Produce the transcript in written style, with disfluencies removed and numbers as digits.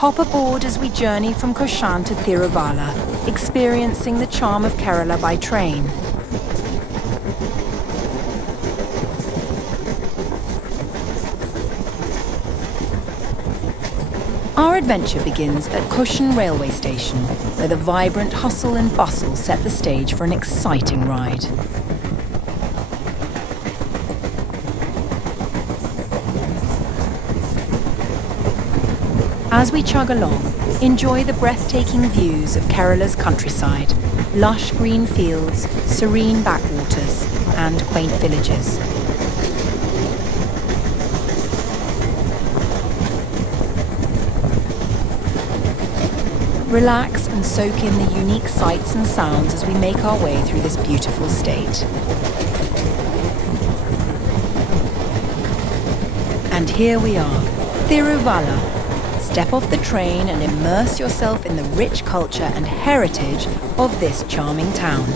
Hop aboard as we journey from Koshan to Tiruvalla, experiencing the charm of Kerala by train. Our adventure begins at Koshan railway station, where the vibrant hustle and bustle set the stage for an exciting ride. As we chug along, enjoy the breathtaking views of Kerala's countryside, lush green fields, serene backwaters, and quaint villages. Relax and soak in the unique sights and sounds as we make our way through this beautiful state. And here we are, Tiruvalla. Step off the train and immerse yourself in the rich culture and heritage of this charming town.